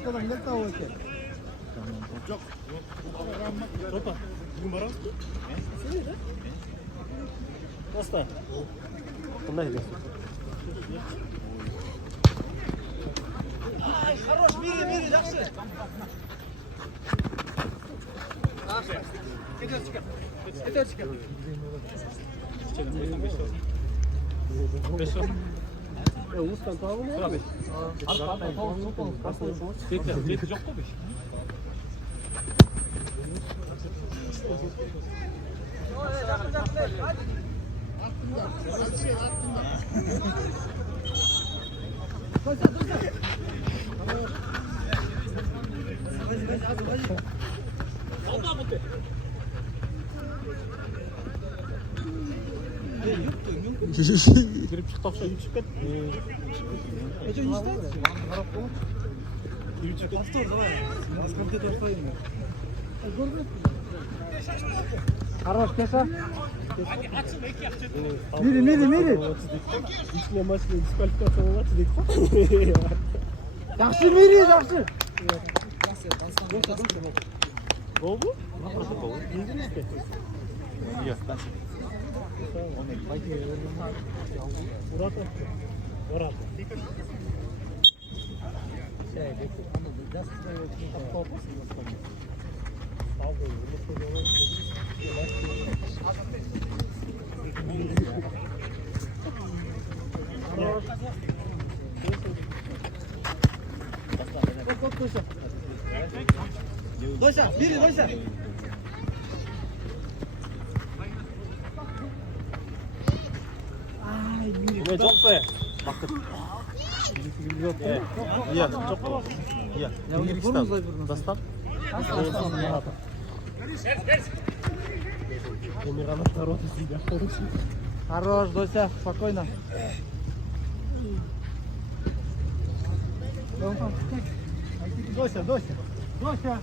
Halkadan ne tavuk et? Çok. Topa. Bugün var mı? Nasıl? Bundan gidiyorsun. Ay, хорош, miri, жақсы. Ulus'tan tavuk mu? Tabii. Zeytin yok mu? Girip çıktı akşam girip çıktı. Хорош, Кеша. Мири. Üçüne maçla diskalifikasyon olmadı dedik. Жақсы, мири, жақсы. Gol bu? Gol. Yok. Murat. Murat. Дося, мири, Дося. Bu çok be. Bakın. Iya, çok. Iya. Достав. Умирана второй себя. Хорош, Дося, спокойно. Дося. Дося.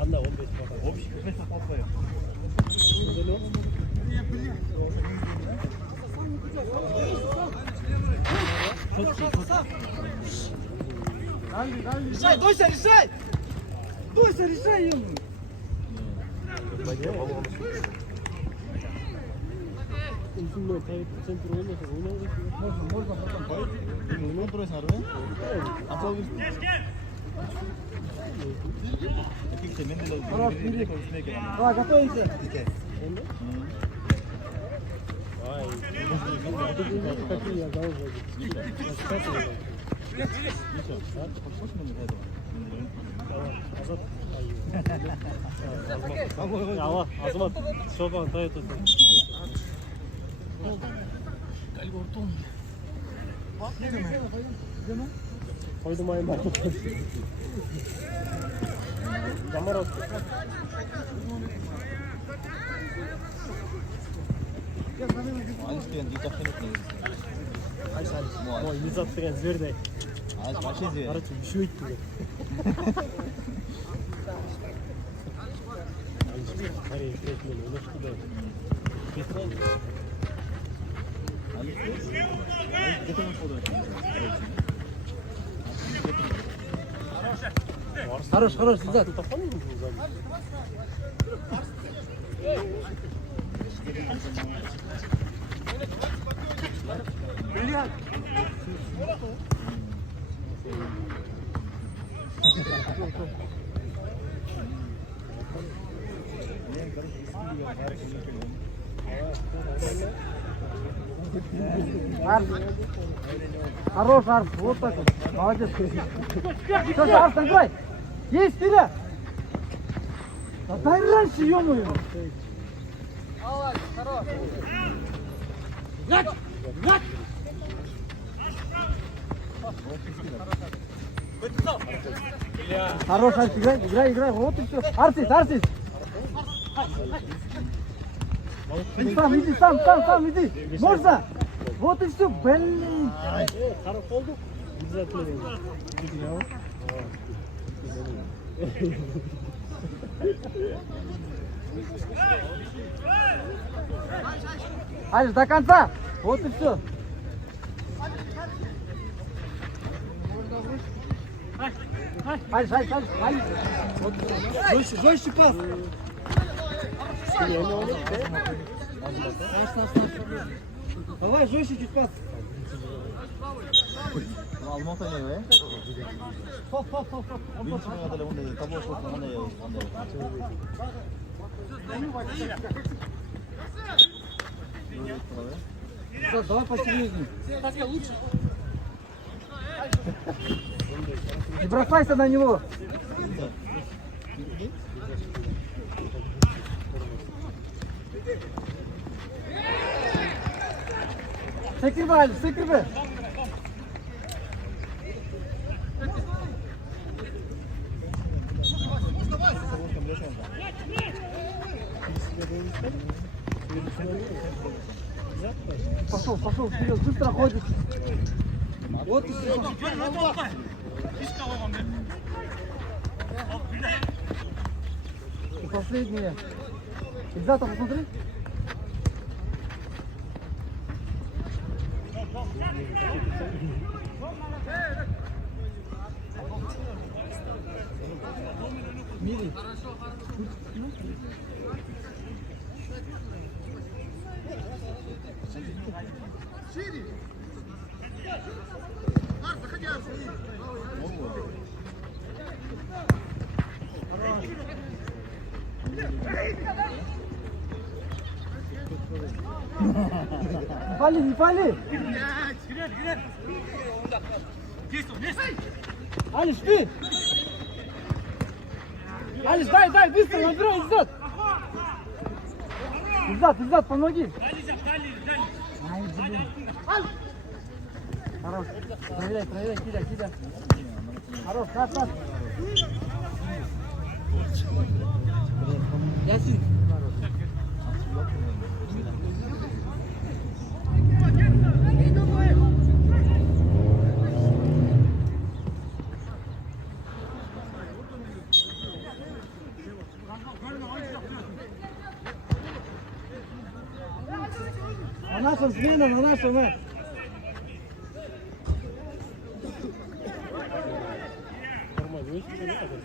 Anla 15 kadar. 15 kapatmıyor. Дося, решай ему. Uzunluğu tayyip центр olmasa Можно потом. onu burası harbi. Atol bir. Хорош, мири. Давай, готовимся. Ay. Какие я должен быть? Allah, Azmat, soğan tayet olsun. Koydum ayın bak. Damar olsun. Ой, не заткнет зверь. Короче, еще идти. Скорее, 5 минут. Ну что дальше? Хорош, Зизат. Блядь. Хорош, Арс, вот так вот. Молодец. Все, Арс, играй. Есть, вперед. Да дай раньше, ё-моё. Хорош. Хорош, Арс, играй. Вот и все. Арсис. Иди сам, иди. Можно? Вот и все, блин. Хорош oldu. Düzeltmedim. Алиш, до конца. Вот и все. Алиш. Вот. Жестче пас. Давай, жестче чуть пас. Almohta ne be? Hop. Vinç mi kadar bunu dedi? Tabu olsun bana ya. Все, давай посерьезнее. Не бросайся на него. Sekirbe. Пошел вперед, быстро ходишь. Вот и все. И последнее. Ильзата, посмотри. Мили. Не пали. Алиш, ты! Алиш, дай, быстро, набирай, Иззат, помоги. Ай, блин. Хорош. Проверяй, кидай. Хорош, раз. Ясин. На нашем смена, Нормально, вы что не надо?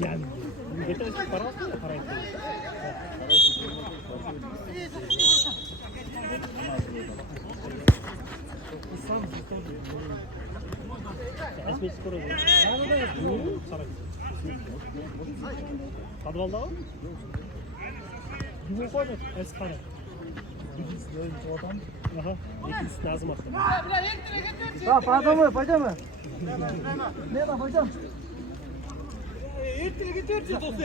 Can. Geçen parası parayı. Esmek skor oldu. Подвалда? Ne koyduk? Eskara. Aha, ikisi lazım attı. Да, пойдем. Лена, пойдем. Ertele götüreceğiz dostu.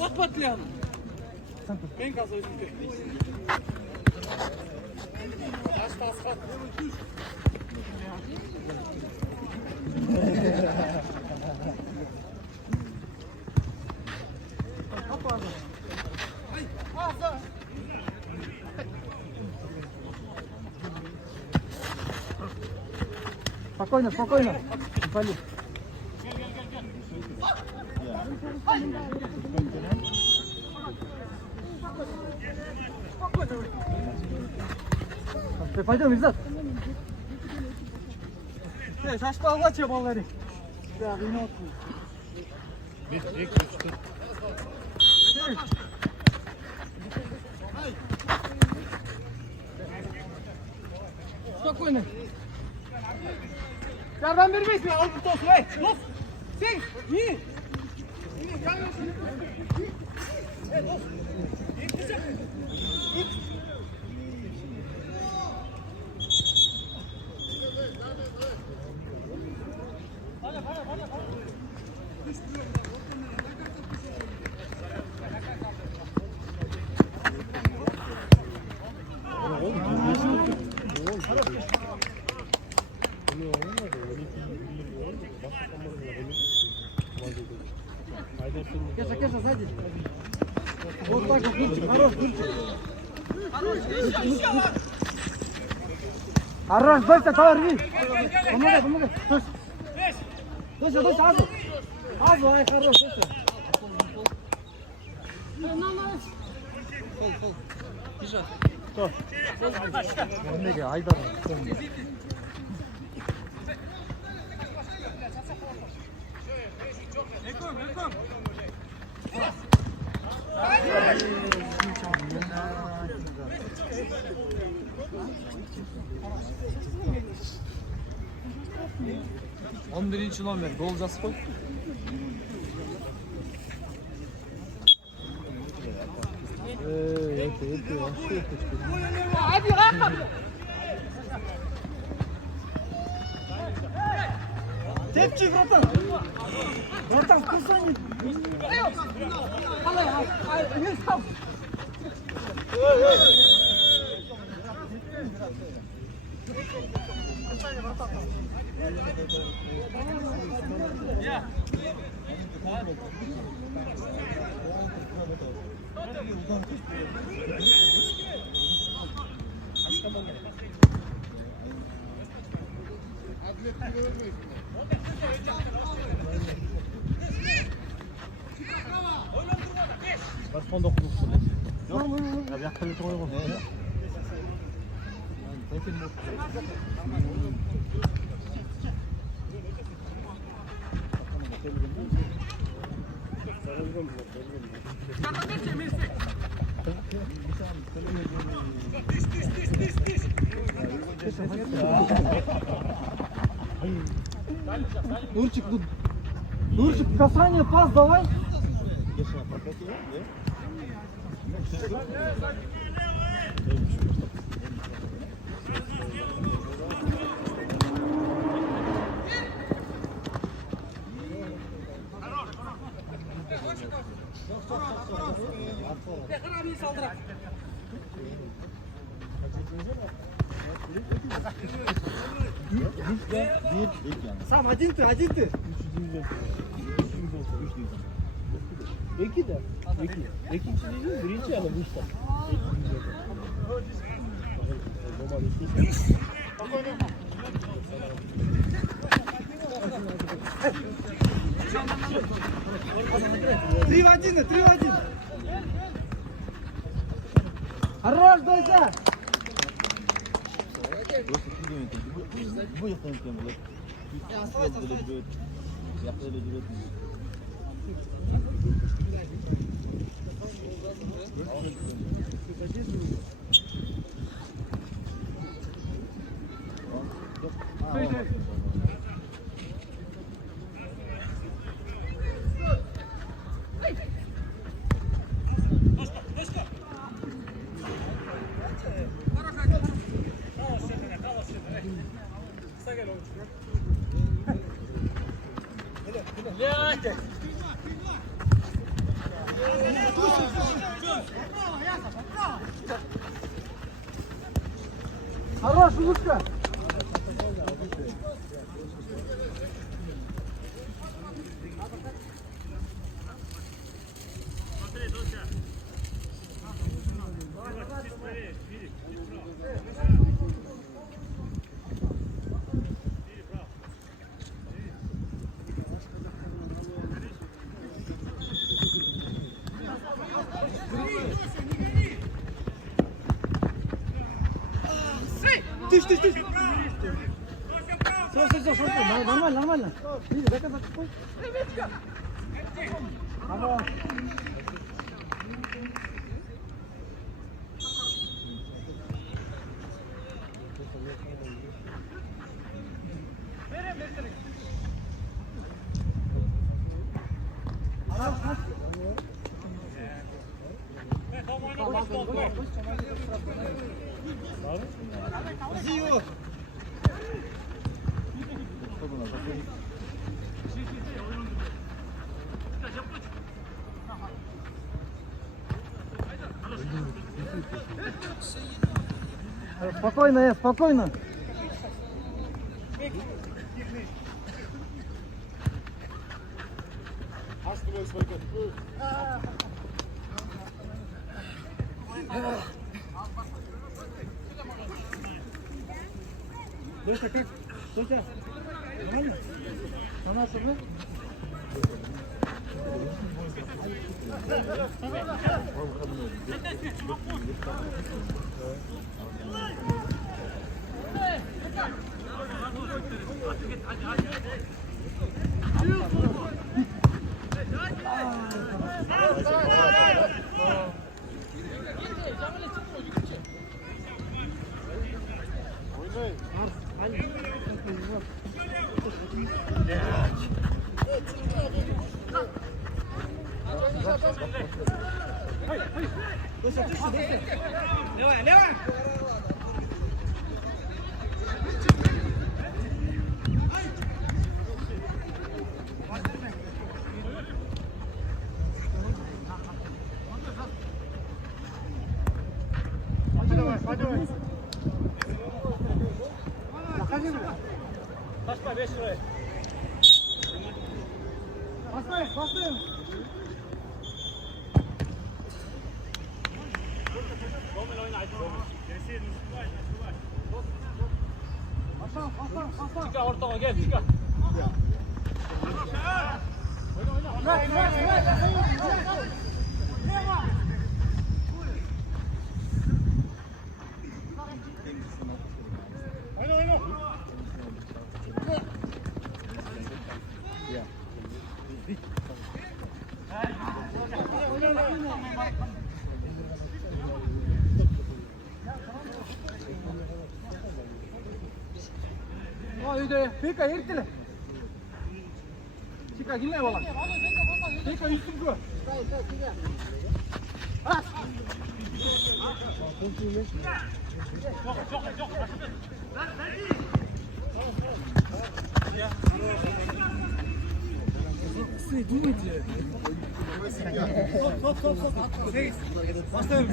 Bak patlayalım. Ben kazanacağım. Tas. Спокойно. Не пали. Пойдем, Ильзат. Шашка алача баллары. Да, минутку. Спокойно. Yardım vermeyiz mi? Al bu tosu. Hey. Los. Sen. İyi. İyi. Gel. Hey los. Кеша, сзади. Вот так вот, Гурчик, хорош, Гурчик. Хорош, Дося, давай, рви. Помогай. Дося, Азу. Азу, ай, хорош, Дося. Önüne Haydar. On birinci numara gol Jasper. Hadi lan. Tepçi bırakın. Bırakın kırsan git. Hayır, stop. Var son dokunuşu. Yok. Ya yakın bir koyalım. Нурчик, касание, пас давай. Сам один ты. İki de. İkinci değil, birinci yani bu işte. Три в один. Хорош, Дося. Bu yaptığın gibi. Yaptığı gibi. Хорош, Луцка. Тыш. Все, нормально. Видишь, дай-ка такой. Давай. Спокойно, спокойно. Дося, как? Дося, нормально? Sana sıvı. Дося, тише, Дося. Левая, левая. Başla 5 liraya. Basmayın, basmayın. Çıkar ortama gel çıkar. Peka, ertele. Çıkar, dinle valla. Peka, üstün koy. Поставим.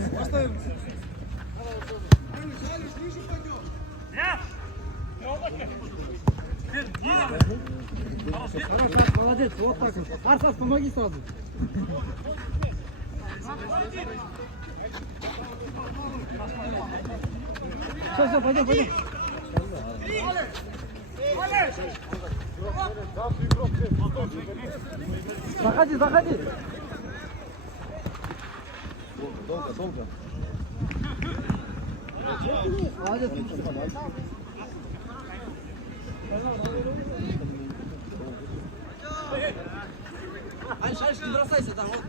Хорошо, молодец, вот так вот. Арсас, помоги сразу. Все, пойдем. Заходи. Долго. Молодец. Альш, не бросайся там, вот.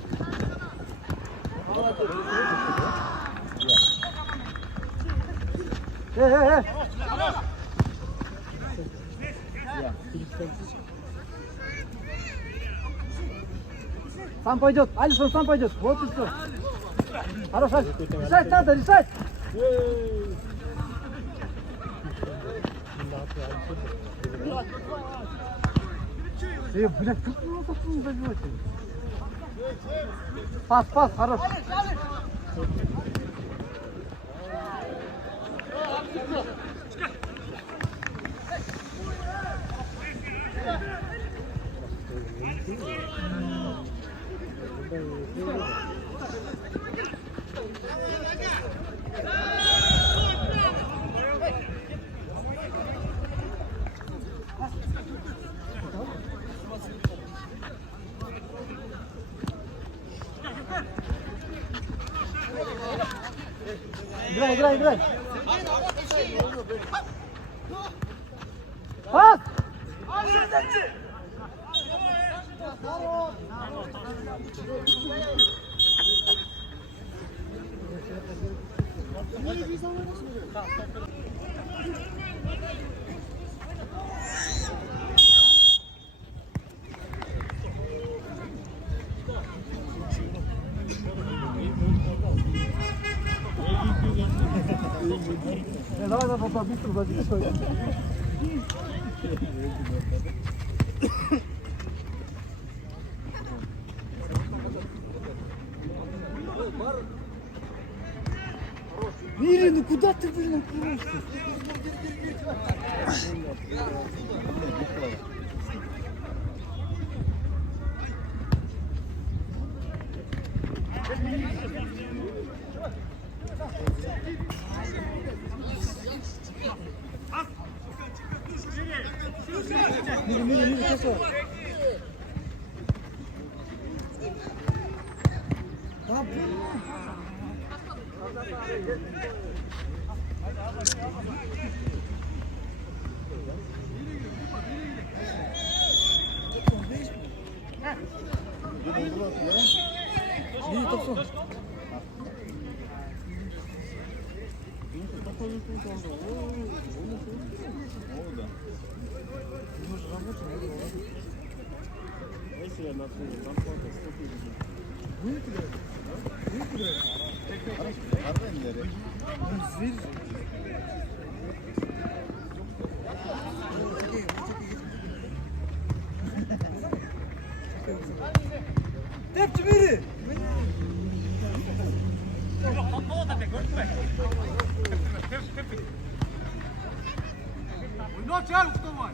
Сам пойдет, Алисон сам пойдет, вот и все. Хорош, Алиш. Решать надо, решать. Блядь, как вы так не забьете? Пас, хорош. Играй. Пас! baba bir tur bacı söyle. Мири, ну куда ты блин, просто? Мири, каса. Да, блин. İyi topsun. Tepçi biri. Oyunu çağır Mustafa.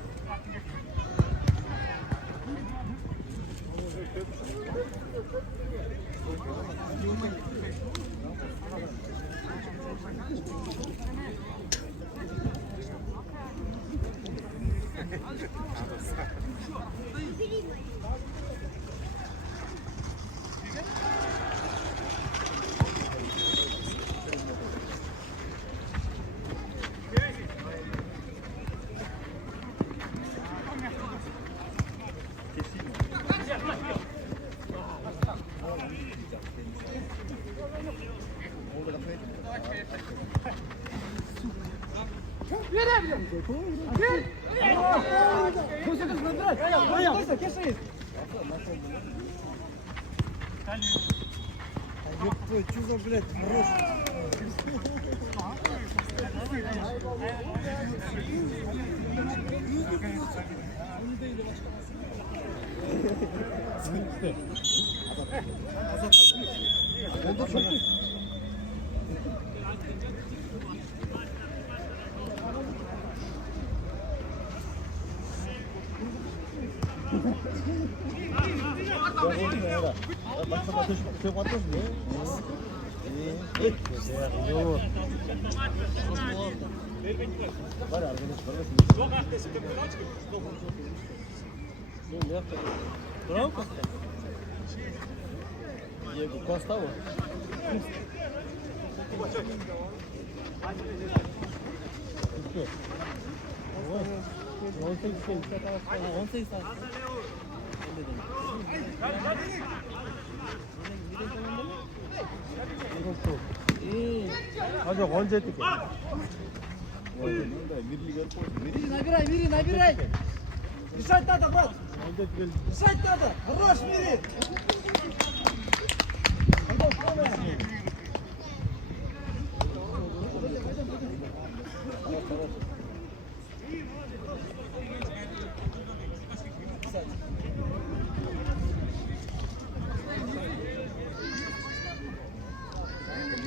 Koşun nabrat. Hayır. Kesin. Yok bu чудо, блядь, хорош. Diego Costa o? 아저 언제 뛸게? Мири, набирай. Решать надо, брат. 언제 뛸? Решать надо. Хорош, Мири.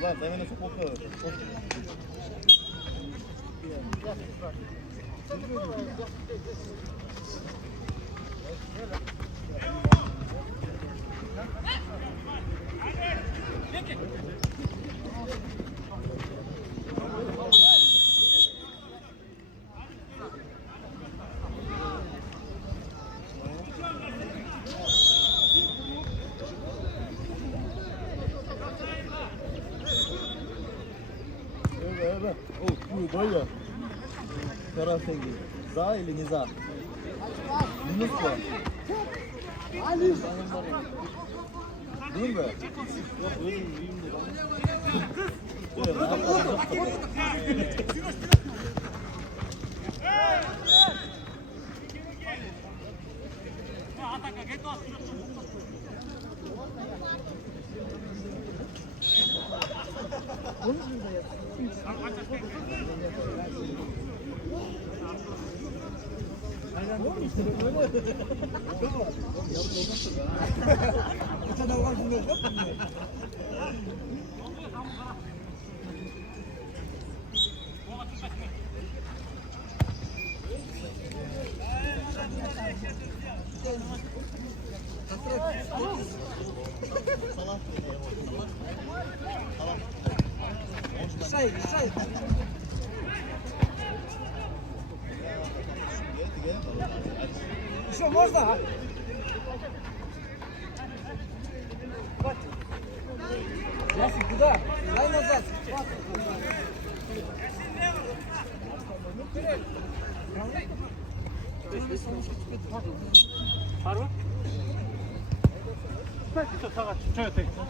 Ладно, дай мене супока. Böyle. Taraf sevgi. За или не за? Minus mu? Değil mi? Еще можно? Ясик, куда? Дай назад. 바로? 이쪽 사가 저 옆에 있어.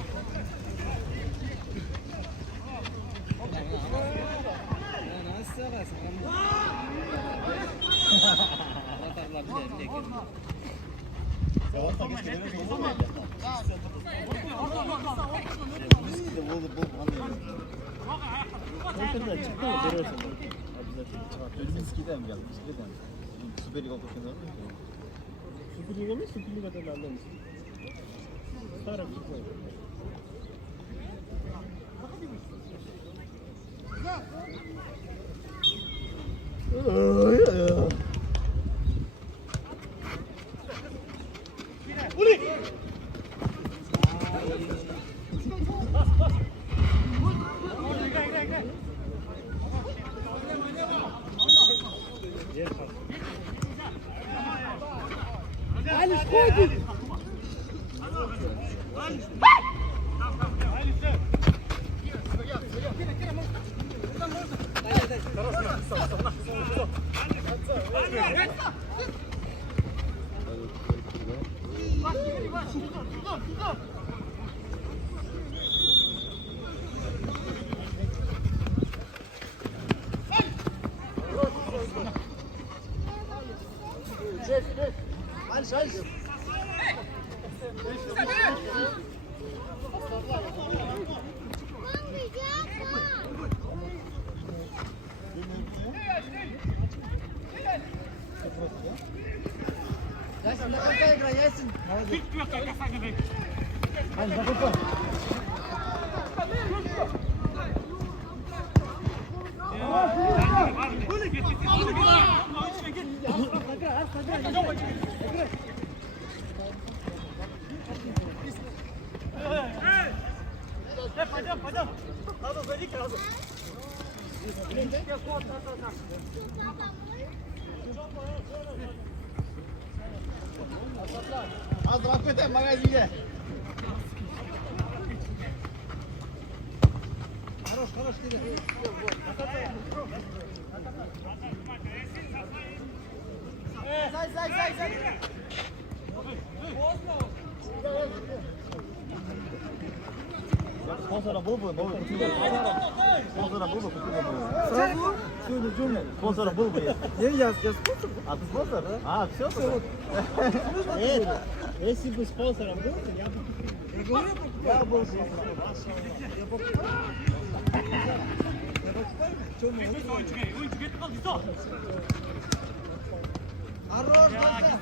Римскийden geldi. Rimskiden. Süperliga koşuyorlar. Süpürliga mı? Süpürliga'dan anlamışsın. Старый футбол. Пойдем. Надо сзади сразу. Здравствуйте, в магазине. Хорош, Зай. Sponsora bul bu, bul. Sponsora bul bu. Сразу? Söyle. Sponsora bul bu ya. Я спонсор. А ты спонсор? А, все, вот. Если бы спонсором был, то я бы... Я говорю, Я был Хорош, Бася.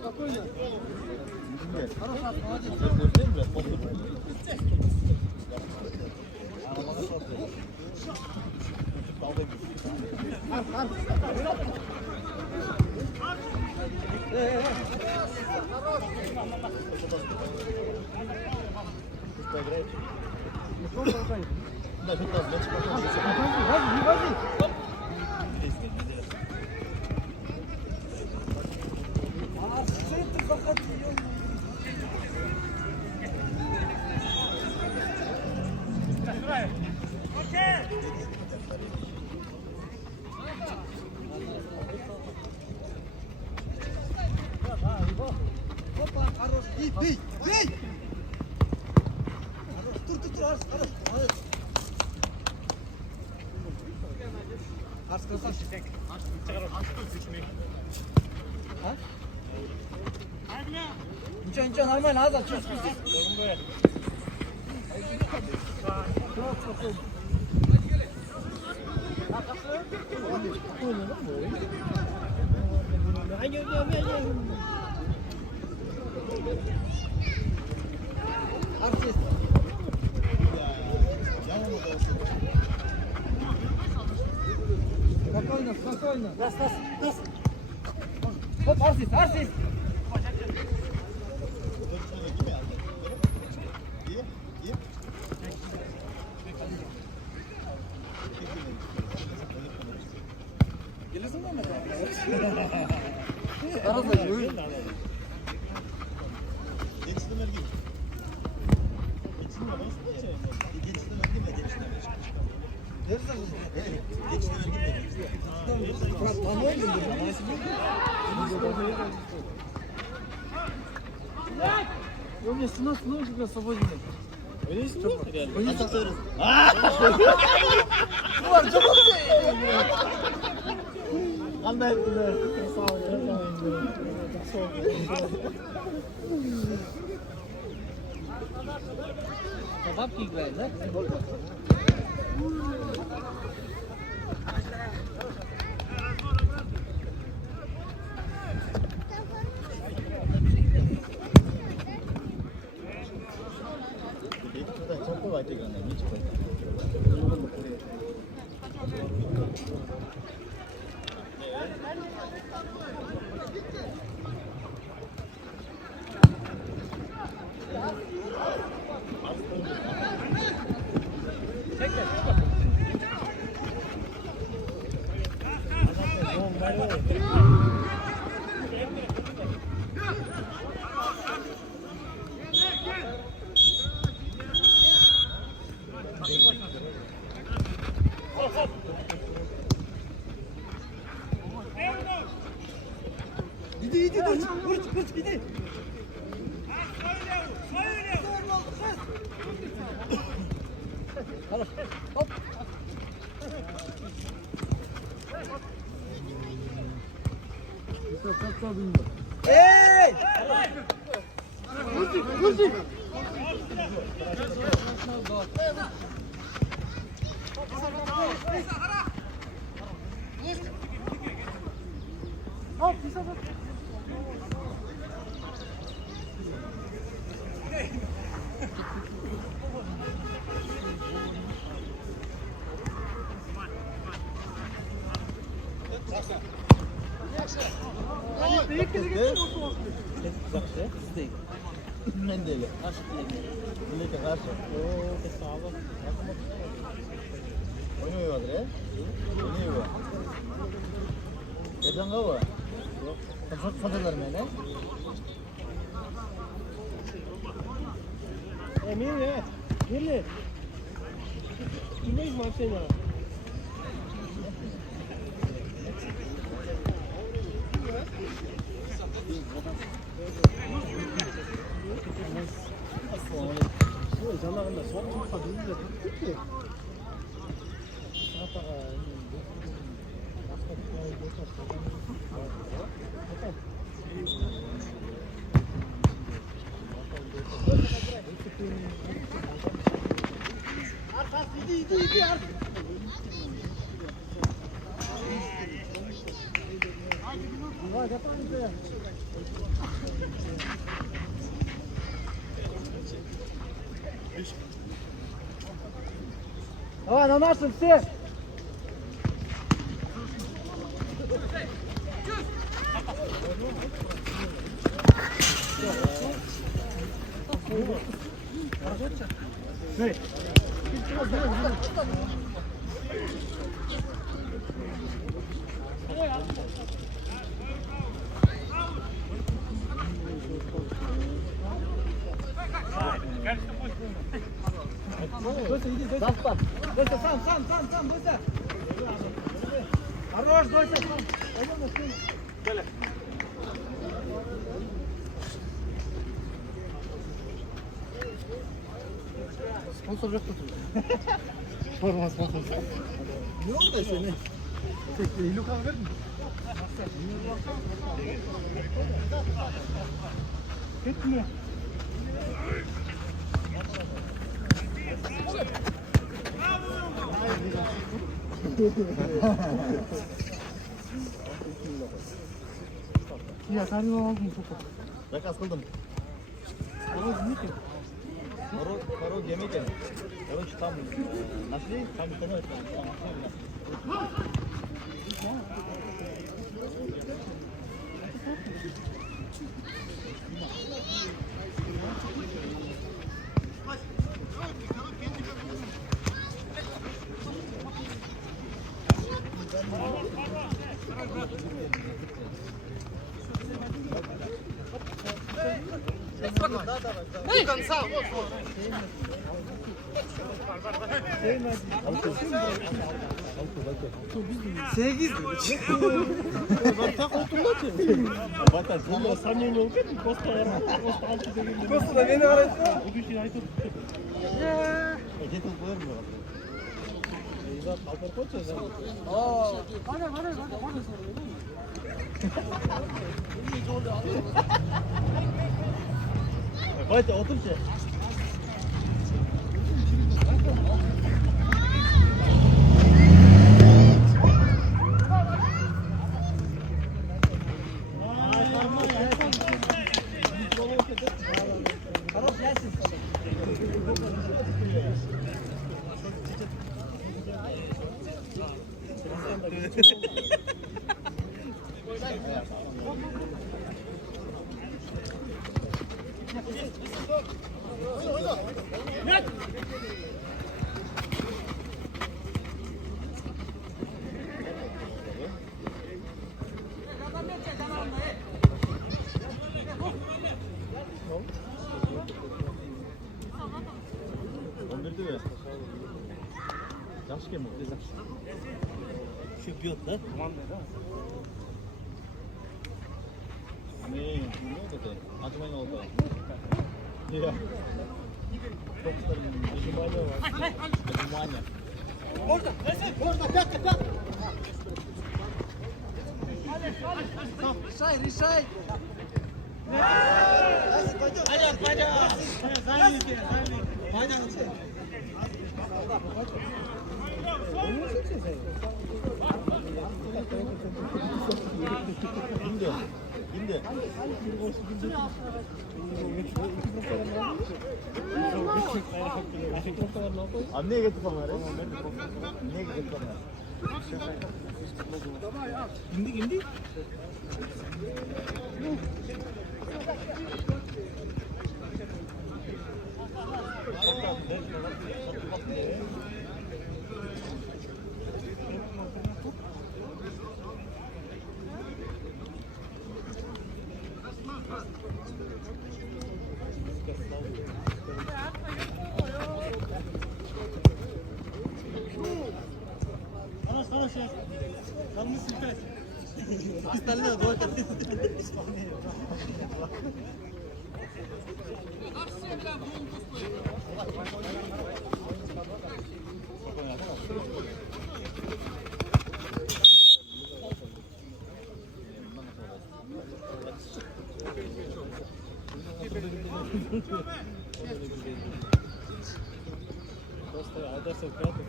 Спокойно. Хорошо, молодец. Пускай играет. Ну, что такое? Да, что там, мячик потом. Вози, вози. А что ты заходил? Опа, хорош. Бей, бей, бей! Тур, Арс, хорош. Молодец. Арс, красавчик. А? Ничего, нормально, Азат, чуть спустись. Арс есть. Спокойно, спокойно. Раз. Хоп, Арс есть. У меня сынок тебя свободен. Бабки играет, да? İdi, vur, gidi. Хорош, хоп. Эй! Крути! Mendele. Millete karşı. Oynuyor Adre. Oynuyor. Neden kava? Fadalar mene. Emir, Mirli. İneyiz maçına. Canlarında son topla bizde tuttuk ki. İdi artık. Vay kapandı. Давай, на нашем все! Заспад. Дося, сам, Дося. Хорош, Дося, сам. Пойдем на спину. Sponsor yok tutuyor. Forma sponsor. Ne oldu seni? Lukan ver mi? Gitme. Ya karnı aldım topu. Zakaz kıldım. Orası ne ki? Karo yemek yedim. Короче, там нашли, там становится. До конца, вот. Vatan, bunu samimi olup Kosta altı sevgili. Kosta beni arasın. Bu düşün ayıp. Где-то повернул. Батя, otur şey. Yaxshi kelmoqda, yaxshi. Shu buyotda. Men nima dedi? Ajmay oldi. Ya. Внимание. Можно, пятка. Решай. Пойдем. Kimdi? Anneye getir kamerayı. Anneye getir kamerayı. İndi. Хорош. Там мысль 5. Остальное только ты. Просто Одесса в пятый.